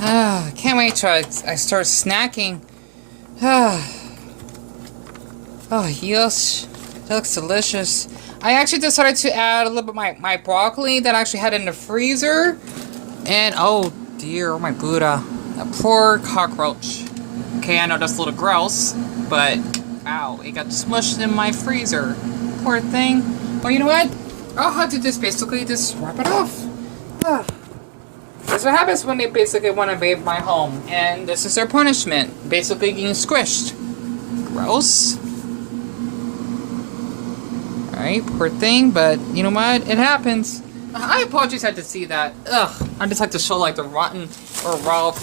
Can't wait till I start snacking. Oh, yes. That looks delicious. I actually decided to add a little bit of my broccoli that I actually had in the freezer. And, oh dear, oh my Buddha. A poor cockroach. Okay, I know that's a little gross, but, ow, it got smushed in my freezer. Poor thing. But you know what? I'll have to just basically just wrap it off. That's what happens when they basically want to invade my home. And this is their punishment. Basically getting squished. Gross. Alright, poor thing, but you know what? It happens. I apologize I had to see that. Ugh. I just had to show like the rotten or raw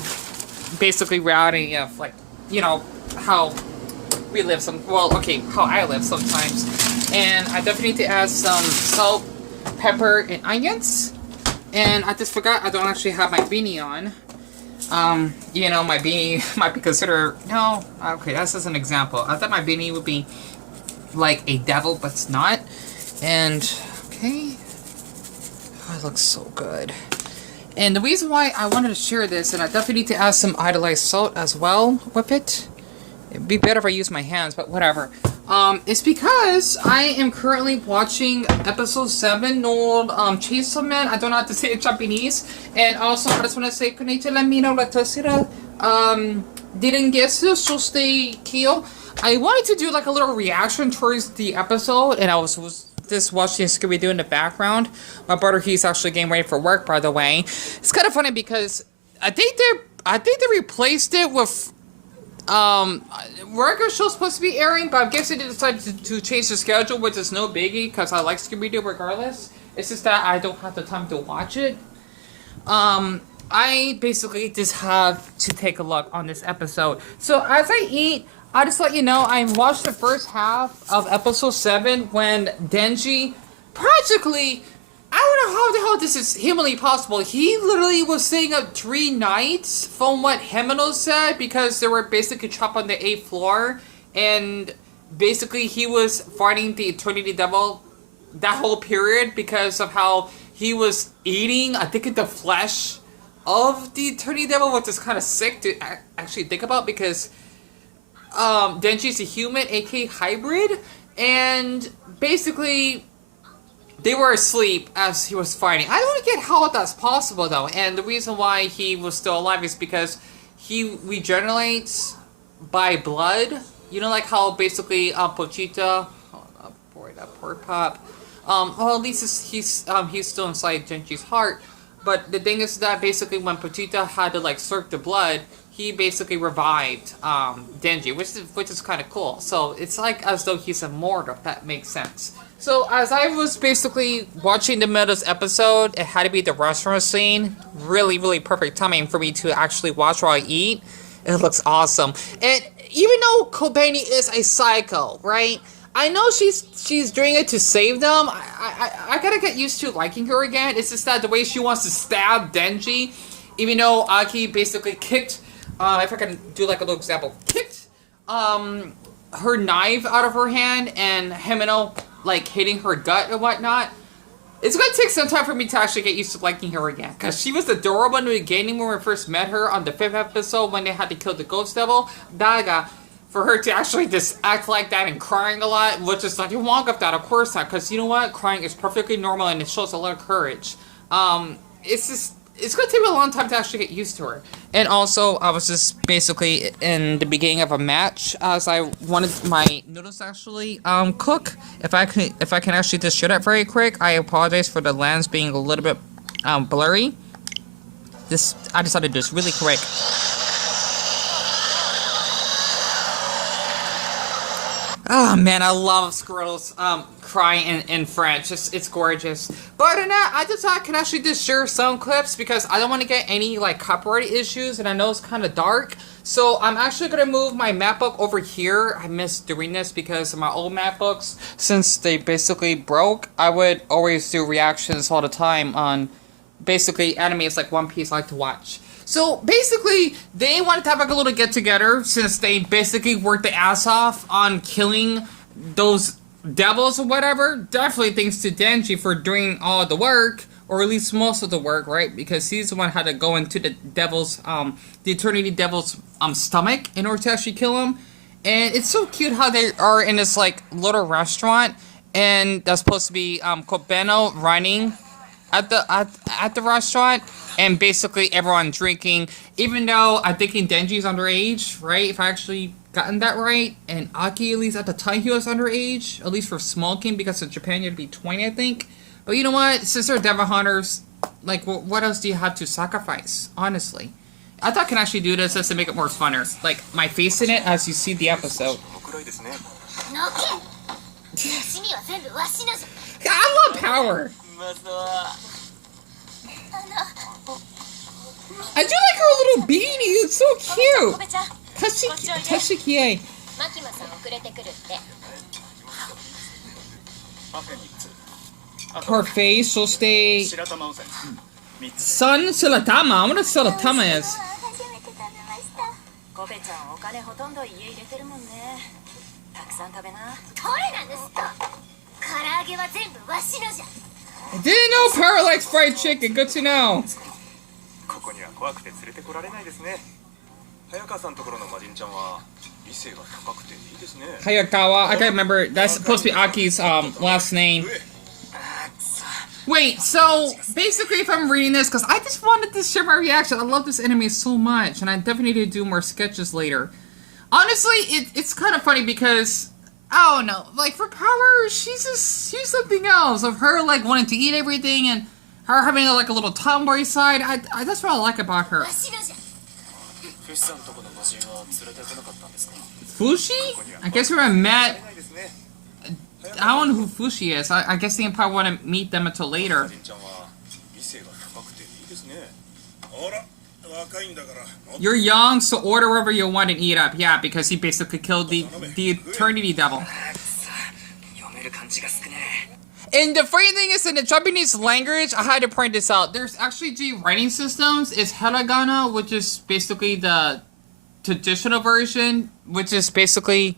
basically reality of like, you know, how we live how I live sometimes. And I definitely need to add some salt, pepper, and onions. And I just forgot I don't actually have my beanie on. You know, my beanie might be considered... No, okay, that's just an example. I thought my beanie would be like a devil, but it's not. And, okay. Oh, it looks so good. And the reason why I wanted to share this, and I definitely need to add some iodized salt as well with it. It'd be better if I use my hands, but whatever. It's because I am currently watching episode 7, Noodles, Chainsaw Man. I don't know how to say it in Japanese. And also, I just want to say, konnichiwa, lamino, latasira, direngesu, shoste kyo. I wanted to do like a little reaction towards the episode, and I was just watching Scooby-Doo in the background. My brother, he's actually getting ready for work, by the way. It's kind of funny because I think they replaced it with regular show's supposed to be airing, but I guess they decided to change the schedule, which is no biggie because I like Scooby-Doo regardless. It's just that I don't have the time to watch it. I basically just have to take a look on this episode. So as I eat, I just let you know I watched the first half of episode 7 when Denji practically, I don't know how the hell this is humanly possible. He literally was staying up 3 nights from what Himeno said because they were basically trapped on the 8th floor. And basically he was fighting the Eternity Devil that whole period because of how he was eating, I think, the flesh of the Eternity Devil, which is kind of sick to actually think about because Denji's a human, aka hybrid, and basically they were asleep as he was fighting. I don't get how that's possible though, and the reason why he was still alive is because he regenerates by blood. You know, like how basically Pochita, oh boy, that poor pup. Well, at least he's still inside Denji's heart. But the thing is that basically when Pochita had to like suck the blood, he basically revived Denji, which is kind of cool. So it's like as though he's immortal, if that makes sense. So as I was basically watching the middle of this episode, it had to be the restaurant scene. Really, really perfect timing for me to actually watch while I eat. It looks awesome. And even though Kobeni is a psycho, right? I know she's doing it to save them. I gotta get used to liking her again. It's just that the way she wants to stab Denji, even though Aki basically kicked, if I can do like a little example, kicked her knife out of her hand and Himeno like hitting her gut and whatnot. It's gonna take some time for me to actually get used to liking her again, because she was adorable in the beginning when we first met her on the 5th episode when they had to kill the ghost devil. Daga, for her to actually just act like that and crying a lot, which is nothing wrong with that, of course not, because you know what? Crying is perfectly normal and it shows a lot of courage. It's going to take me a long time to actually get used to her. And also, I was just basically in the beginning of a match as I wanted my noodles to actually cook. If I can actually just show that very quick, I apologize for the lens being a little bit blurry. I decided to do this really quick. Oh man, I love squirrels crying in French. It's gorgeous. But other than that, I just thought I can actually just share some clips because I don't want to get any like copyright issues, and I know it's kind of dark. So I'm actually gonna move my MacBook over here. I miss doing this because my old MacBooks, since they basically broke, I would always do reactions all the time on basically animes like One Piece I like to watch. So basically, they wanted to have like a little get together since they basically worked the ass off on killing those devils or whatever. Definitely thanks to Denji for doing all the work, or at least most of the work, right? Because he's the one who had to go into the the Eternity Devil's stomach in order to actually kill him. And it's so cute how they are in this like little restaurant, and that's supposed to be Kobeno running at the restaurant, and basically everyone drinking. Even though I'm thinking Denji's underage, right? If I actually gotten that right, and Aki, at least at the time, he was underage, at least for smoking, because in Japan you had to be 20, I think. But you know what? Since they're devil hunters, like, what else do you have to sacrifice? Honestly, I thought I can actually do this just to make it more funner, like my face in it as you see the episode. I love power. I do like her little beanie. It's so cute. Tashikie. Her face will stay. Sun Silatama. I wonder what Silatama is. I didn't know Power likes fried chicken. Good to know. Hayakawa. I can't remember. That's supposed to be Aki's last name. Wait, so basically, if I'm reading this, because I just wanted to share my reaction. I love this anime so much, and I definitely need to do more sketches later. Honestly, it's kind of funny because I don't know. Like for Power, she's something else. Of her like wanting to eat everything and her having like a little tomboy side. I that's what I like about her. Fushi? I guess we were met. I don't know who Fushi is. I guess they probably want to meet them until later. You're young, so order whatever you want and eat up. Yeah, because he basically killed the Eternity Devil. And the funny thing is, in the Japanese language, I had to point this out. There's actually two writing systems. It's hiragana, which is basically the traditional version, which is basically,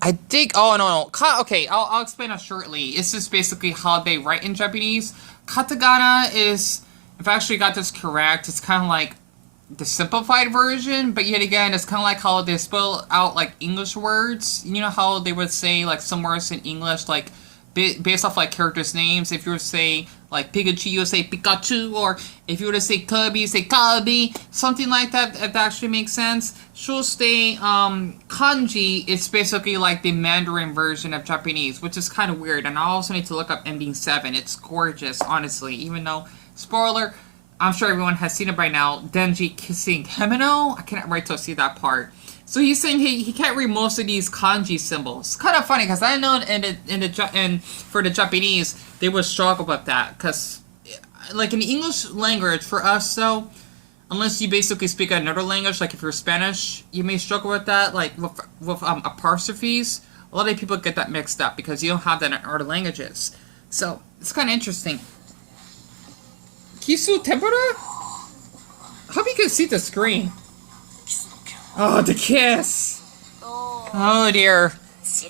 I think, oh no. Okay, I'll explain it shortly. It's just basically how they write in Japanese. Katakana is, if I actually got this correct, it's kind of like the simplified version, but yet again, it's kind of like how they spell out like English words. You know how they would say like some words in English, like based off like characters' names. If you were to say like Pikachu, you would say Pikachu, or if you were to say Kirby, you say Kirby, something like that. If that actually makes sense. Shosuke kanji, it's basically like the Mandarin version of Japanese, which is kind of weird. And I also need to look up ending 7. It's gorgeous, honestly. Even though, spoiler, I'm sure everyone has seen it by now. Denji kissing Himeno. I cannot wait to see that part. So he's saying he can't read most of these kanji symbols. It's kind of funny because I know for the Japanese they would struggle with that because, like in the English language, for us though, unless you basically speak another language, like if you're Spanish, you may struggle with that, like with apostrophes. A lot of people get that mixed up because you don't have that in other languages. So it's kind of interesting. Kisu tempura? Hope you can see the screen. Oh, the kiss! Oh dear. So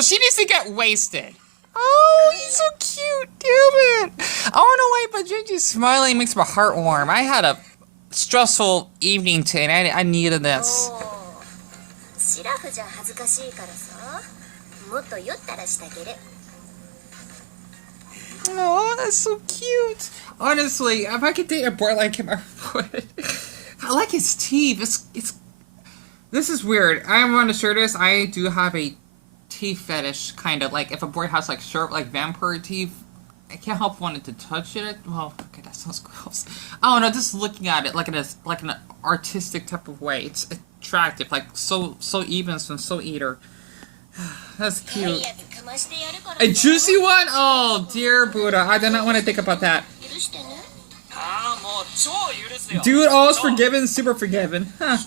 she needs to get wasted. Oh, he's so cute. Damn it. I don't know why, but Denji's smiling makes my heart warm. I had a stressful evening today, and I needed this. Oh, that's so cute. Honestly, if I could date a boy like him, I would. I like his teeth. It's. This is weird. I want to share this. I do have a teeth fetish, kind of. Like, if a boy has, like, sharp, like, vampire teeth, I can't help wanting to touch it. Well, okay, that sounds gross. I don't know, just looking at it, like, in an artistic type of way. It's attractive. Like, so even, so eater. That's cute. A juicy one? Oh, dear Buddha. I do not want to think about that. Dude, all's forgiven, super forgiven. Huh.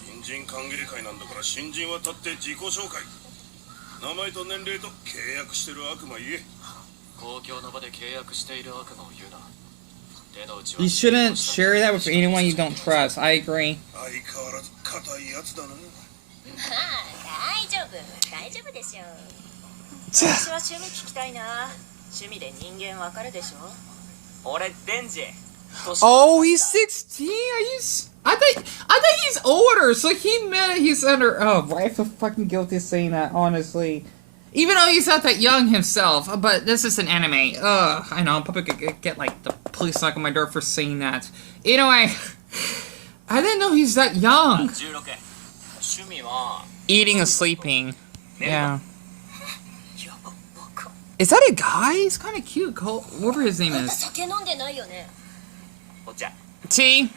You shouldn't share that with anyone you don't trust. I agree. 私は趣味聞きたいな。趣味で人間わかるでしょ。俺デンジ。Oh, he's 16. I think he's older. So he's under. Oh, I feel fucking guilty saying that. Honestly, even though he's not that young himself. But this is an anime. Ugh, I know. I'm probably gonna get like the police knock on my door for saying that. You know, I didn't know he's that young. Eating and sleeping. Yeah. Is that a guy? He's kind of cute. Whatever his name is. T.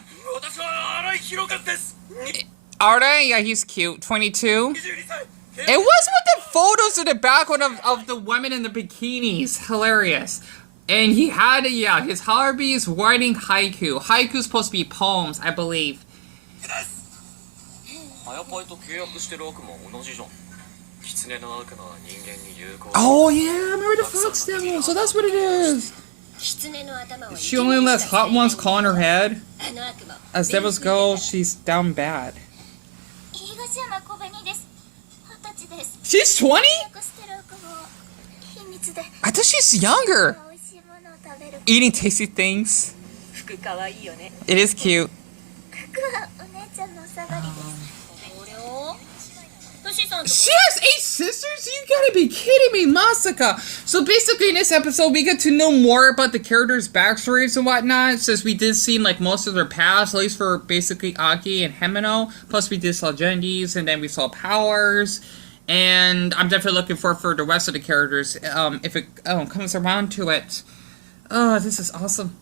Are they? Yeah, he's cute. 22. It was with the photos in the background of the women in the bikinis. Hilarious. And he had, yeah, his hobby is writing haiku. Haiku's supposed to be poems, I believe. Oh yeah, I remember the fox devil. So that's what it is. She only lets hot ones call in her head. As devils go, she's down bad. She's 20? I thought she's younger. Eating tasty things. It is cute. She has 8 sisters? You gotta be kidding me, Masaka! So basically in this episode, we get to know more about the characters' backstories and whatnot, since we did see like most of their past, at least for basically Aki and Himeno. Plus we did saw Genji's, and then we saw Powers. And I'm definitely looking forward for the rest of the characters, if it comes around to it. Oh, this is awesome.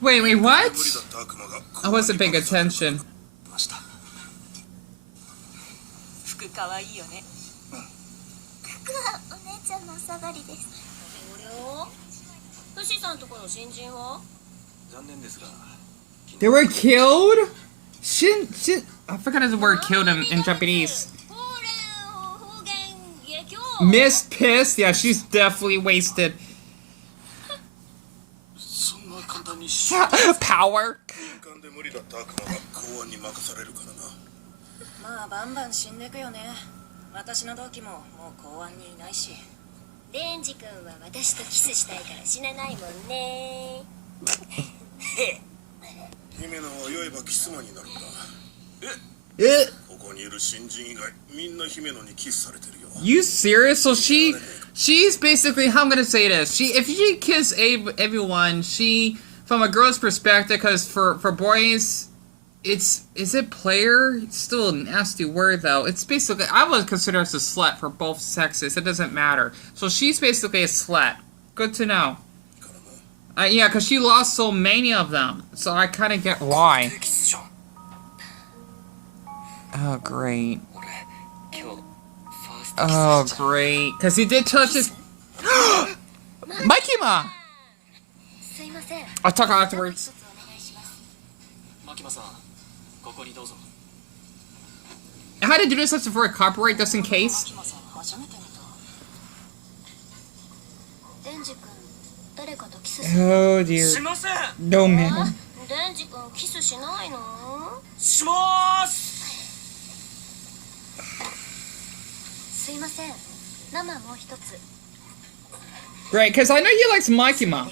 Wait, what? I wasn't paying attention. They were killed? I forgot the word killed in Japanese. Missed, pissed? Yeah, she's definitely wasted. Power. You serious? So she's basically, how I'm gonna say this, if she kiss everyone, from a girl's perspective, because for boys, is it player? It's still a nasty word though. It's basically, I would consider us a slut for both sexes. It doesn't matter. So she's basically a slut. Good to know. Yeah, because she lost so many of them. So I kind of get why. Oh, great. Oh, great. Because he did touch his... Mikey-ma! I'll talk afterwards. I had to do this before I copyright, just in case. Oh dear. No, man. Great, because I know he likes Mikey-ma.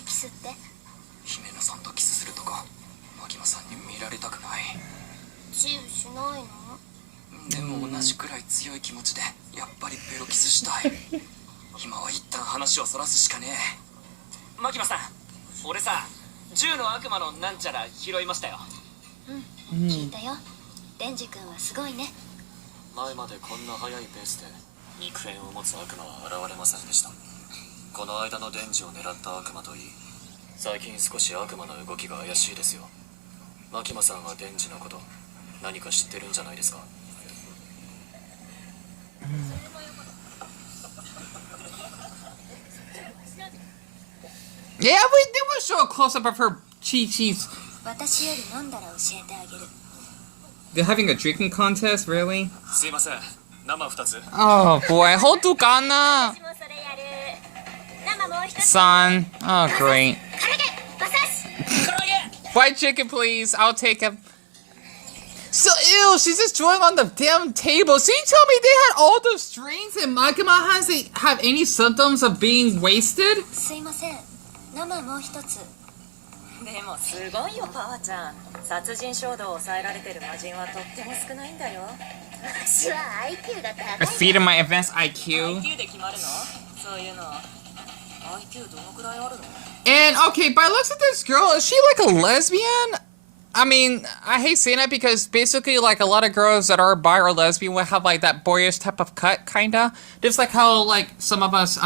Yeah, they will show a close-up of her chi-chis. They're having a drinking contest, really? Oh boy, Hotukana! 私もそれやる。生もう一つ。 Son. Oh, great. 唐揚げ馬刺し。唐揚げ。 Fried chicken, please. I'll take him. So, ew, she's just drawing on the damn table. So you tell me they had all those strings and Makima hasn't have any symptoms of being wasted? すいません。生もう一つ。でもすごいよ、パワちゃん。殺人衝動を抑えられてる魔人はとっても少ないんだよ。私は IQ が高い。 I feed him my advanced IQ. IQ で決まるの？そういうの。IQ どのくらいあるの？ And, okay, by looks of this girl, is she like a lesbian? I mean, I hate saying that because basically, like, a lot of girls that are bi or lesbian would have, like, that boyish type of cut, kinda. Just like how, like, some of us,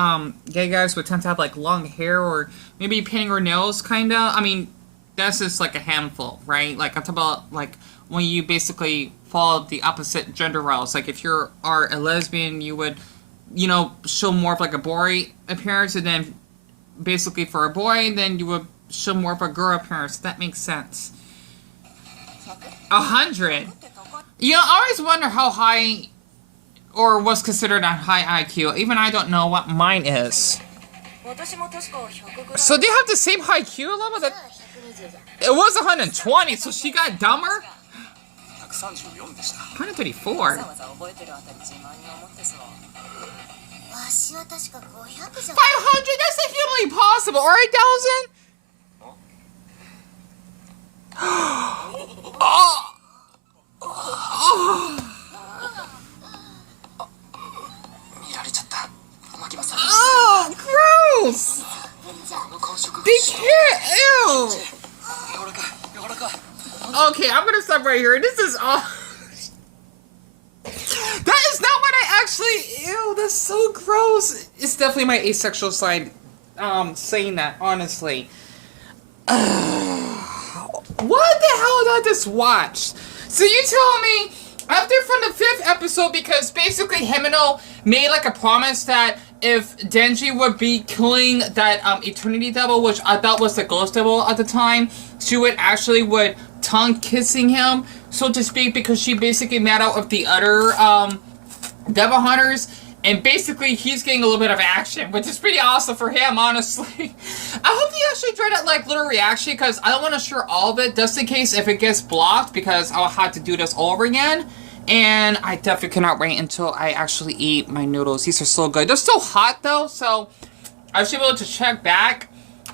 gay guys would tend to have, like, long hair or maybe painting our nails, kinda. I mean, that's just, like, a handful, right? Like, I'm talking about, like, when you basically follow the opposite gender roles. Like, if you are a lesbian, you would, you know, show more of, like, a boy appearance, and then basically for a boy, then you would show more of a girl appearance. That makes sense. 100. You know, I always wonder how high or what's considered a high IQ. Even I don't know what mine is. So they have the same high IQ level? That it was 120, so she got dumber? 134. 500? That's humanly possible. Or 8,000? Oh. Oh. Oh, gross! They can't. Ew. Okay, I'm gonna stop right here. This is all. That is not what I actually. Ew, that's so gross. It's definitely my asexual side. Saying that honestly. What the hell did I just watch? So you tell me, after from the 5th episode, because basically Himeno made like a promise that if Denji would be killing that Eternity Devil, which I thought was the Ghost Devil at the time, she would actually tongue kissing him, so to speak, because she basically made out with the other Devil Hunters. And basically, he's getting a little bit of action, which is pretty awesome for him, honestly. I hope he actually tried that, like, little reaction, because I don't want to share all of it, just in case if it gets blocked, because I'll have to do this over again. And I definitely cannot wait until I actually eat my noodles. These are so good. They're still hot, though, so I should be able to check back.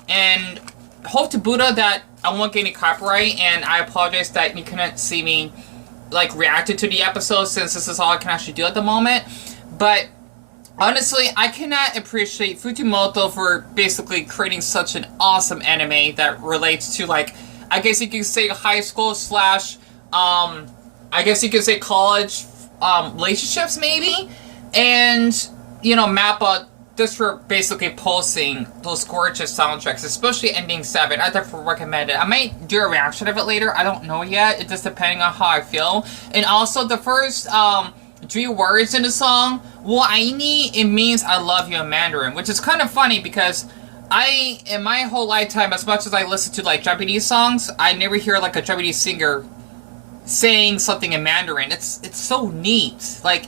And hope to Buddha that I won't get any copyright, and I apologize that you couldn't see me, like, reacted to the episode, since this is all I can actually do at the moment. But honestly, I cannot appreciate Fujimoto for basically creating such an awesome anime that relates to, like, I guess you could say high school slash, I guess you could say college, relationships maybe, and, you know, Mappa, just for basically posting those gorgeous soundtracks, especially Ending 7, I definitely recommend it. I might do a reaction of it later, I don't know yet, it just depending on how I feel. And also, the first, 3 words in the song, Woaini, it means I love you in Mandarin, which is kind of funny because in my whole lifetime, as much as I listen to, like, Japanese songs, I never hear, like, a Japanese singer saying something in Mandarin. It's so neat. Like,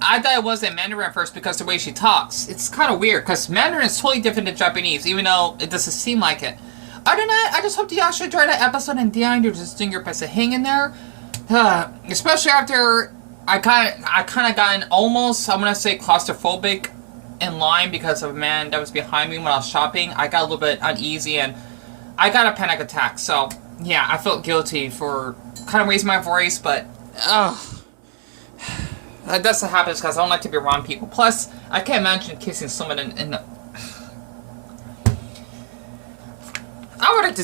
I thought it was in Mandarin at first because of the way she talks. It's kind of weird, because Mandarin is totally different than Japanese, even though it doesn't seem like it. Other than that, I just hope you actually enjoyed that episode, and Deon, you're just doing your best to hang in there. Especially after I kind of got almost, I'm going to say, claustrophobic in line because of a man that was behind me when I was shopping. I got a little bit uneasy, and I got a panic attack. So, yeah, I felt guilty for kind of raising my voice, but, that's what happens because I don't like to be around people. Plus, I can't imagine kissing someone in the... I would like to